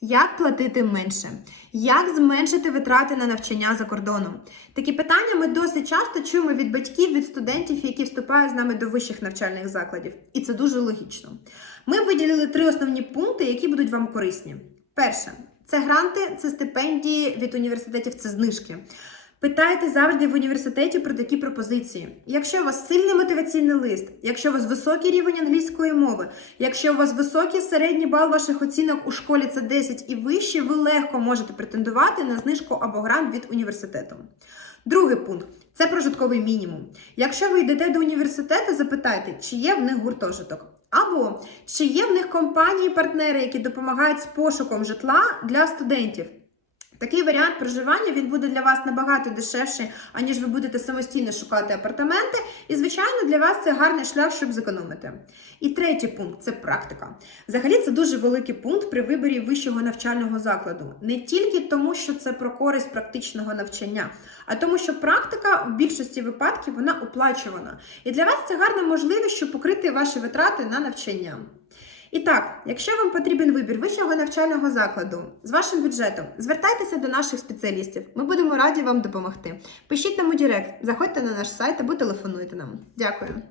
Як платити менше? Як зменшити витрати на навчання за кордоном? Такі питання ми досить часто чуємо від батьків, від студентів, які вступають з нами до вищих навчальних закладів. І це дуже логічно. Ми виділили три основні пункти, які будуть вам корисні. Перше, це гранти, це стипендії від університетів, це знижки. Питайте завжди в університеті про такі пропозиції. Якщо у вас сильний мотиваційний лист, якщо у вас високий рівень англійської мови, якщо у вас високий середній бал ваших оцінок у школі це 10 і вище, ви легко можете претендувати на знижку або грант від університету. Другий пункт це прожитковий мінімум. Якщо ви йдете до університету, запитайте, чи є в них гуртожиток. Або чи є в них компанії-партнери, які допомагають з пошуком житла для студентів. Такий варіант проживання він буде для вас набагато дешевший, аніж ви будете самостійно шукати апартаменти. І, звичайно, для вас це гарний шлях, щоб зекономити. І третій пункт це практика. Взагалі, це дуже великий пункт при виборі вищого навчального закладу. Не тільки тому, що це про користь практичного навчання, а тому, що практика в більшості випадків вона оплачувана. І для вас це гарна можливість, щоб покрити ваші витрати на навчання. І так, якщо вам потрібен вибір вищого навчального закладу з вашим бюджетом, звертайтеся до наших спеціалістів. Ми будемо раді вам допомогти. Пишіть нам у Директ, заходьте на наш сайт або телефонуйте нам. Дякую.